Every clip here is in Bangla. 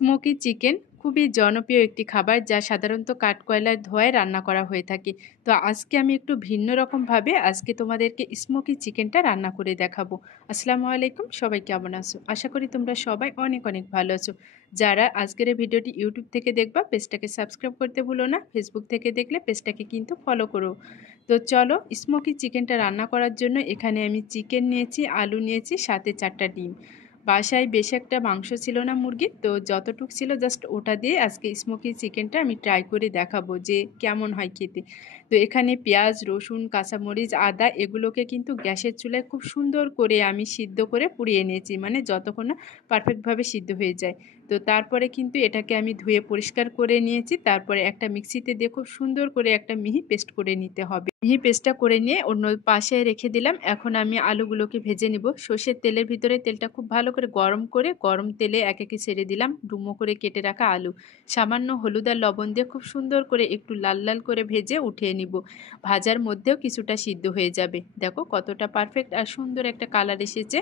স্মোকি চিকেন খুবই জনপ্রিয় একটি খাবার যা সাধারণত কাঠকয়লার ধোঁয়ায় রান্না করা হয়ে থাকে। তো আজকে আমি একটু ভিন্ন রকমভাবে আজকে তোমাদেরকে স্মোকি চিকেনটা রান্না করে দেখাবো। আসসালামু আলাইকুম, সবাই কেমন আছো? আশা করি তোমরা সবাই অনেক অনেক ভালো আছো। যারা আজকের এই ভিডিওটি ইউটিউব থেকে দেখবা পেজটাকে সাবস্ক্রাইব করতে ভুলো না, ফেসবুক থেকে দেখলে পেজটাকে কিন্তু ফলো করো। তো চলো, স্মোকি চিকেনটা রান্না করার জন্য এখানে আমি চিকেন নিয়েছি, আলু নিয়েছি, সাথে 4টা ডিম। বাসায় বেশ একটা মাংস ছিল না মুরগির, তো যতটুক ছিল জাস্ট ওটা দিয়ে আজকে স্মোকি চিকেনটা আমি ট্রাই করে দেখাবো যে কেমন হয় খেতে। তো এখানে পেঁয়াজ, রসুন, কাঁচামরিচ, আদা এগুলোকে কিন্তু গ্যাসের চুলায় খুব সুন্দর করে আমি সিদ্ধ করে পুড়িয়ে নিয়েছি, মানে যতক্ষণ না পারফেক্টভাবে সিদ্ধ হয়ে যায়। তো তারপরে কিন্তু এটাকে আমি ধুয়ে পরিষ্কার করে নিয়েছি। তারপরে একটা মিক্সিতে দিয়ে খুব সুন্দর করে একটা মিহি পেস্ট করে নিতে হবে। মিহি পেস্টটা করে নিয়ে অন্য পাশে রেখে দিলাম। এখন আমি আলুগুলোকে ভেজে নিব। সর্ষের তেলের ভিতরে তেলটা খুব ভালো করে গরম তেলে এক একে ছেড়ে দিলাম ডুমো করে কেটে রাখা আলু। সামান্য হলুদ আর লবণ দিয়ে খুব সুন্দর করে একটু লাল লাল করে ভেজে উঠিয়ে নিব। ভাজার মধ্যেও কিছুটা সিদ্ধ হয়ে যাবে। দেখো কতটা পারফেক্ট আর সুন্দর একটা কালার এসেছে,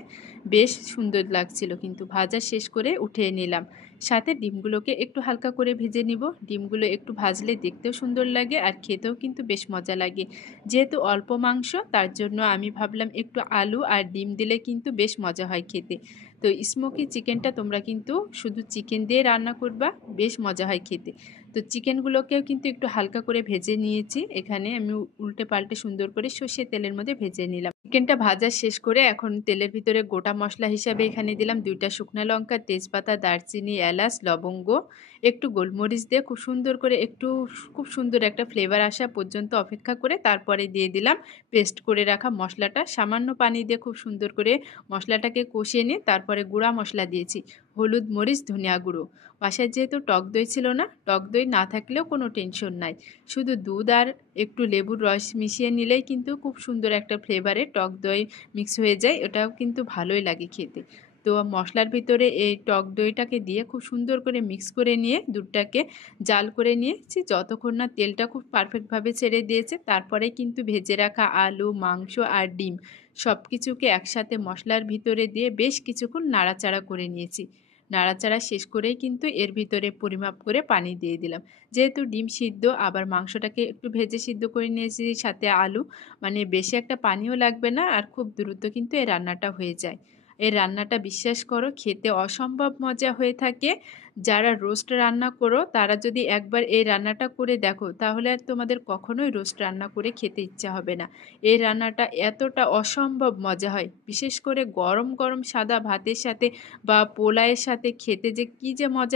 বেশ সুন্দর লাগছিল। কিন্তু ভাজা শেষ করে উঠিয়ে নিলাম। সাথে ডিমগুলোকে একটু হালকা করে ভেজে নিব। ডিমগুলো একটু ভাজলে দেখতেও সুন্দর লাগে আর খেতেও কিন্তু বেশ মজা লাগে। যেহেতু অল্প মাংস, তার জন্য আমি ভাবলাম একটু আলু আর ডিম দিলে কিন্তু বেশ মজা হয় খেতে। তো স্মোকি চিকেনটা তোমরা কিন্তু শুধু চিকেন দিয়ে রান্না করবা, বেশ মজা হয় খেতে। তো চিকেনগুলোকেও কিন্তু একটু হালকা করে ভেজে নিয়েছি। এখানে আমি উল্টে পাল্টে সুন্দর করে সর্ষের তেলের মধ্যে ভেজে নিলাম। চিকেনটা ভাজা শেষ করে এখন তেলের ভিতরে গোটা মশলা হিসাবে এখানে দিলাম 2টা শুকনো লঙ্কা, তেজপাতা, দারচিনি, এলাচ, লবঙ্গ, একটু গোলমরিচ দিয়ে খুব সুন্দর একটা ফ্লেভার আসা পর্যন্ত অপেক্ষা করে তারপরে দিয়ে দিলাম পেস্ট করে রাখা মশলাটা। সামান্য পানি দিয়ে খুব সুন্দর করে মশলাটাকে কষিয়ে নিয়ে তারপরে গুঁড়া মশলা দিয়েছি, হলুদ, মরিচ, ধনিয়া গুঁড়ো। বাসায় যেহেতু টক দই ছিল না, টক দই না থাকলেও কোনো টেনশন নাই, শুধু দুধ আর একটু লেবুর রস মিশিয়ে নিলেই কিন্তু খুব সুন্দর একটা ফ্লেভারে টক দই মিক্স হয়ে যায়। ওটাও কিন্তু ভালোই লাগে খেতে। তো মশলার ভিতরে এই টক দইটাকে দিয়ে খুব সুন্দর করে মিক্স করে নিয়ে দুধটাকে জাল করে নিয়েছি যতক্ষণ না তেলটা খুব পারফেক্টভাবে ছেড়ে দিয়েছে। তারপরে কিন্তু ভেজে রাখা আলু, মাংস আর ডিম সব কিছুকে একসাথে মশলার ভিতরে দিয়ে বেশ কিছুক্ষণ নাড়াচাড়া করে নিয়েছি। নাড়াচাড়া শেষ করেই কিন্তু এর ভিতরে পরিমাপ করে পানি দিয়ে দিলাম। যেহেতু ডিম সিদ্ধ আবার মাংসটাকে একটু ভেজে সিদ্ধ করে নিয়েছি, সাথে আলু, মানে বেশি একটা পানিও লাগবে না আর খুব দ্রুত কিন্তু এই রান্নাটা হয়ে যায়। এই রান্নাটা বিশ্বাস করো খেতে অসম্ভব মজা হয়ে থাকে। যারা রোস্ট রান্না করো তারা যদি একবার এই রান্নাটা করে দেখো তাহলে আর তোমাদের কখনোই রোস্ট রান্না করে খেতে ইচ্ছা হবে না। এই রান্নাটা এতটা অসম্ভব মজা হয়, বিশেষ করে গরম গরম সাদা ভাতের সাথে বা পোলাওয়ের সাথে খেতে যে কী যে মজা